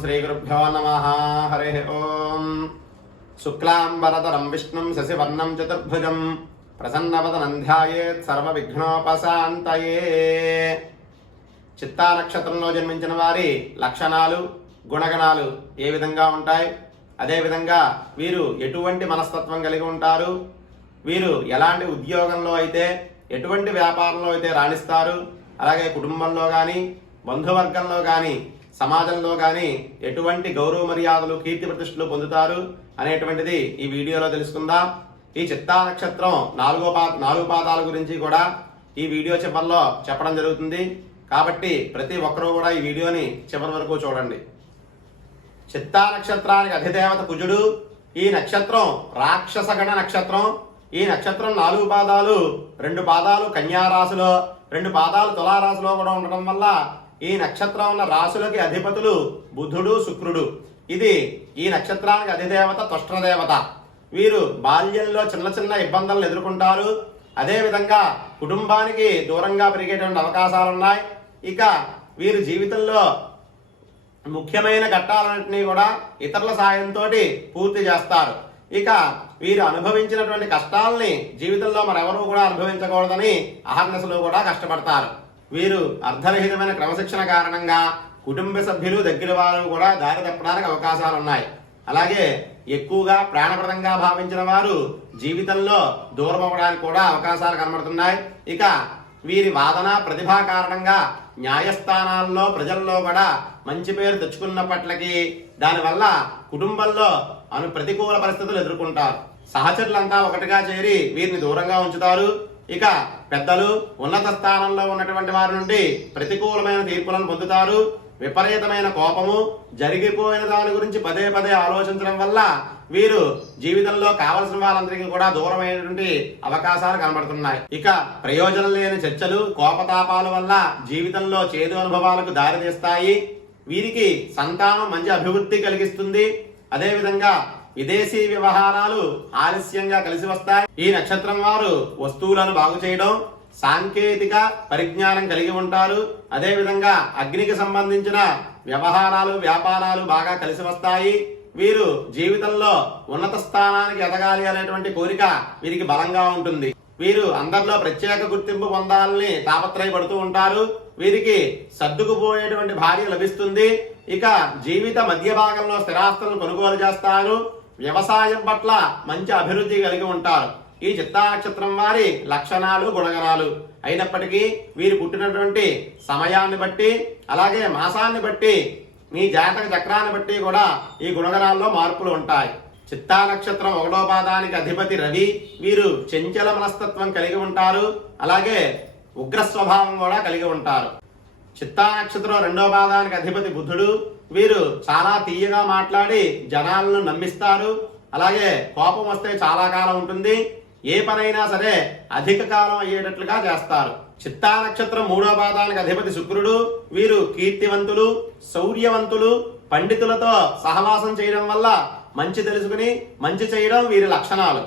श्रीगुरुभ्यो नमः। हरिः ओम्। शुक्लाम्बरधरं विष्णुं शशिवर्णं चतुर्भुजं प्रसन्नवदनं ध्यायेत् सर्वविघ्नोपशान्तये। చిత్తా నక్షత్రంలో జన్మించిన వారి లక్షణాలు గుణగణాలు ఏ విధంగా ఉంటాయి, అదేవిధంగా వీరు ఎటువంటి మనస్తత్వం కలిగి ఉంటారు, వీరు ఎలాంటి ఉద్యోగంలో అయితే ఎటువంటి వ్యాపారంలో అయితే రాణిస్తారు, అలాగే కుటుంబంలో కానీ బంధువర్గంలో కానీ సమాజంలో కానీ ఎటువంటి గౌరవ మర్యాదలు కీర్తి ప్రతిష్టలు పొందుతారు అనేటువంటిది ఈ వీడియోలో తెలుసుకుందాం. ఈ చిత్తా నక్షత్రం నాలుగు పాదాల గురించి కూడా ఈ వీడియో చివరిలో చెప్పడం జరుగుతుంది. కాబట్టి ప్రతి ఒక్కరూ కూడా ఈ వీడియోని చివరి వరకు చూడండి. చిత్తా నక్షత్రానికి అధిదేవత కుజుడు. ఈ నక్షత్రం రాక్షసగణ నక్షత్రం. ఈ నక్షత్రం 4 పాదాలు, 2 పాదాలు కన్యారాశిలో, 2 పాదాలు తులారాశిలో కూడా ఉండడం వల్ల ఈ నక్షత్రం ఉన్న రాశులకి అధిపతులు బుధుడు శుక్రుడు. ఇది ఈ నక్షత్రానికి అధిదేవత త్వష్ట్రదేవత. వీరు బాల్యంలో చిన్న చిన్న ఇబ్బందులను ఎదుర్కొంటారు. అదేవిధంగా కుటుంబానికి దూరంగా పెరిగేటువంటి అవకాశాలు ఉన్నాయి. ఇక వీరు జీవితంలో ముఖ్యమైన ఘట్టాలన్నింటినీ కూడా ఇతరుల సాయంతో పూర్తి చేస్తారు. ఇక వీరు అనుభవించినటువంటి కష్టాలని జీవితంలో మరెవరూ కూడా అనుభవించకూడదని అహర్నిశలు కూడా కష్టపడతారు. వీరు అర్ధరహితమైన క్రమశిక్షణ కారణంగా కుటుంబ సభ్యులు దగ్గర వారు కూడా దారి తప్పడానికి అవకాశాలు ఉన్నాయి. అలాగే ఎక్కువగా ప్రాణప్రదంగా భావించిన వారు జీవితంలో దూరం అవ్వడానికి కూడా అవకాశాలు కనబడుతున్నాయి. ఇక వీరి వాదన ప్రతిభా కారణంగా న్యాయస్థానాల్లో ప్రజల్లో కూడా మంచి పేరు తెచ్చుకున్నప్పటికీ దానివల్ల కుటుంబంలో ప్రతికూల పరిస్థితులు ఎదుర్కొంటారు. సహచరులంతా ఒకటిగా చేరి వీరిని దూరంగా ఉంచుతారు. ఇక పెద్దలు ఉన్నత స్థానంలో ఉన్నటువంటి వారి నుండి ప్రతికూలమైన తీర్పులను పొందుతారు. విపరీతమైన కోపము, జరిగిపోయిన దాని గురించి పదే పదే ఆలోచించడం వల్ల వీరు జీవితంలో కావలసిన వాళ్ళందరికీ కూడా దూరమైనటువంటి అవకాశాలు కనబడుతున్నాయి. ఇక ప్రయోజనం లేని చర్చలు, కోపతాపాల వల్ల జీవితంలో చేదు అనుభవాలకు దారితీస్తాయి. వీరికి సంతానం మంచి అభివృద్ధి కలిగిస్తుంది. అదేవిధంగా విదేశీ వ్యవహారాలు ఆలస్యంగా కలిసి వస్తాయి. ఈ నక్షత్రం వారు వస్తువులను బాగు చేయడం, సాంకేతిక పరిజ్ఞానం కలిగి ఉంటారు. అదేవిధంగా అగ్నికి సంబంధించిన వ్యవహారాలు వ్యాపారాలు బాగా కలిసి వస్తాయి. వీరు జీవితంలో ఉన్నత స్థానానికి ఎదగాలి అనేటువంటి కోరిక వీరికి బలంగా ఉంటుంది. వీరు అందరిలో ప్రత్యేక గుర్తింపు పొందాలని తాపత్రయపడుతూ ఉంటారు. వీరికి సర్దుకుపోయేటువంటి భార్య లభిస్తుంది. ఇక జీవిత మధ్య భాగంలో స్థిరాస్తులను కొనుగోలు చేస్తారు. వ్యవసాయం పట్ల మంచి అభివృద్ధి కలిగి ఉంటారు. ఈ చిత్తా నక్షత్రం వారి లక్షణాలు గుణగణాలు అయినప్పటికీ వీరు పుట్టినటువంటి సమయాన్ని బట్టి అలాగే మాసాన్ని బట్టి మీ జాతక చక్రాన్ని బట్టి కూడా ఈ గుణగణాల్లో మార్పులు ఉంటాయి. చిత్తా నక్షత్రం 1వ పాదానికి అధిపతి రవి. వీరు చంచల మనస్తత్వం కలిగి ఉంటారు. అలాగే ఉగ్ర స్వభావం కూడా కలిగి ఉంటారు. చిత్తా నక్షత్రం 2వ పాదానికి అధిపతి బుధుడు. వీరు చాలా తీయగా మాట్లాడి జనాలను నమ్మిస్తారు. అలాగే కోపం వస్తే చాలా కాలం ఉంటుంది. ఏ పనైనా సరే అధిక కాలం అయ్యేటట్లుగా చేస్తారు. చిత్తా నక్షత్రం 3వ పాదానికి అధిపతి శుక్రుడు. వీరు కీర్తివంతులు, శౌర్యవంతులు, పండితులతో సహవాసం చేయడం వల్ల మంచి తెలుసుకుని మంచి చేయడం వీరి లక్షణాలు.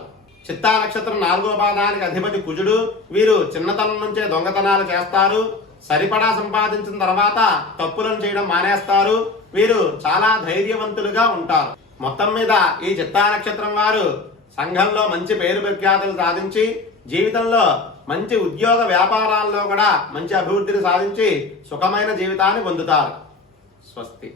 చిత్తా నక్షత్రం 4వ పాదానికి అధిపతి కుజుడు. వీరు చిన్నతనం నుంచే దొంగతనాలు చేస్తారు. సరిపడా సంపాదించిన తర్వాత తప్పులను చేయడం మానేస్తారు. వీరు చాలా ధైర్యవంతులుగా ఉంటారు. మొత్తం మీద ఈ చిత్తా నక్షత్రం వారు సంఘంలో మంచి పేరు ప్రఖ్యాతులు సాధించి జీవితంలో మంచి ఉద్యోగ వ్యాపారాల్లో కూడా మంచి అభివృద్ధిని సాధించి సుఖమైన జీవితాన్ని పొందుతారు. స్వస్తి.